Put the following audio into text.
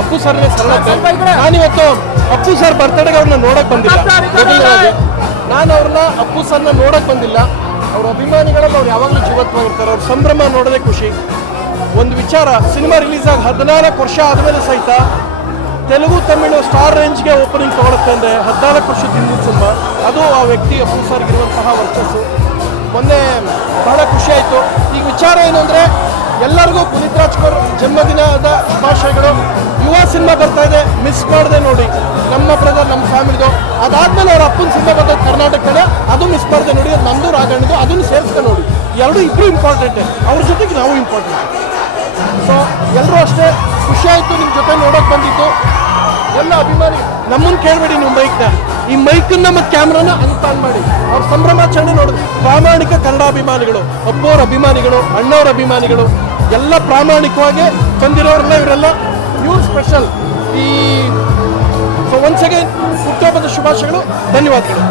Appu sir ಸರಳತೆ ನಾನಿವತ್ತು Appu sir ಬರ್ತಡೆಗೆ ಅವ್ರನ್ನ ನೋಡಕ್ ಬಂದಿಲ್ಲ. ನಾನು ಅವ್ರನ್ನ ಅಪ್ಪು ಸರ್ನ ನೋಡಕ್ ಬಂದಿಲ್ಲ. ಅವ್ರ ಅಭಿಮಾನಿಗಳಲ್ಲಿ ಅವ್ರು ಯಾವಾಗಲೂ ಜೀವತ್ವಾಗಿರ್ತಾರೆ ಅವ್ರ ಸಂಭ್ರಮ ನೋಡೋದೇ ಖುಷಿ. ಒಂದು ವಿಚಾರ ಸಿನಿಮಾ ರಿಲೀಸ್ ಆಗಿ ಹದಿನಾಲ್ಕು ವರ್ಷ ಆದಮೇಲೆ ಸಹಿತ ತೆಲುಗು ತಮಿಳು ಸ್ಟಾರ್ ರೇಂಜ್ಗೆ ಓಪನಿಂಗ್ ತಗೊಳುತ್ತೆ ಅಂದರೆ ಹದಿನಾಲ್ಕು ವರ್ಷದ ಹಿಂದಿನ ಸಿನಿಮಾ. ಅದು ಆ ವ್ಯಕ್ತಿ ಅಪ್ಪು ಸರ್ಗಿರುವಂತಹ ವರ್ಚಸ್ಸು. ಮೊನ್ನೆ ಬಹಳ ಎಲ್ಲರಿಗೂ ಪುನೀತ್ ರಾಜ್ಕುಮಾರ್ ಜನ್ಮದಿನದ ಶುಭಾಶಯಗಳು. ಯುವ ಸಿನಿಮಾ ಬರ್ತಾ ಇದೆ ಮಿಸ್ ಮಾಡದೆ ನೋಡಿ. ನಮ್ಮ ಬ್ರದರ್ ನಮ್ಮ ಫ್ಯಾಮಿಲಿದು ಅದಾದ್ಮೇಲೆ ಅವ್ರ ಅಪ್ಪನ ಸಿನಿಮಾ ಬರ್ತದೆ ಕರ್ನಾಟಕದ, ಅದು ಮಿಸ್ ಮಾಡದೆ ನೋಡಿ, ಅದು ನಂದು ರಾಗಣ್ಣದು ಅದನ್ನು ಸೇರಿಸ್ಕೊಂಡು ನೋಡಿ. ಎರಡು ಇಬ್ಬರು ಇಂಪಾರ್ಟೆಂಟ್ ಅವ್ರ ಜೊತೆಗೆ ನಾವು ಇಂಪಾರ್ಟೆಂಟ್ ಸೊ ಎಲ್ಲರೂ ಅಷ್ಟೇ ಖುಷಿಯಾಯಿತು ನಿಮ್ಮ ಜೊತೆ ನೋಡೋಕೆ ಬಂದಿತ್ತು ಎಲ್ಲ ಅಭಿಮಾನಿ ನಮ್ಮನ್ನು ಕೇಳಬೇಡಿ ನಿಮ್ಮ ಮೈಕ್ನ ಈ ಮೈಕನ್ನ ಮತ್ತು ಕ್ಯಾಮ್ರಾನ ಅಂತ ಆನ್ ಮಾಡಿ. ಅವ್ರ ಸಂಭ್ರಮಾಚರಣೆ ನೋಡಿದ್ರು ಪ್ರಾಮಾಣಿಕ ಕನ್ನಡ ಅಭಿಮಾನಿಗಳು, ಅಪ್ಪೋರ ಅಭಿಮಾನಿಗಳು ಅಣ್ಣವ್ರ ಅಭಿಮಾನಿಗಳು. ಎಲ್ಲ ಪ್ರಾಮಾಣಿಕವಾಗಿ ತಂದಿರೋರೆಲ್ಲ ಇವರೆಲ್ಲ ಇವ್ರು ಸ್ಪೆಷಲ್ ಈ ಸೊ ಒನ್ಸ್ ಅಗೇನ್ ಹುಟ್ಟುಹಬ್ಬದ ಶುಭಾಶಯಗಳು ಧನ್ಯವಾದಗಳು.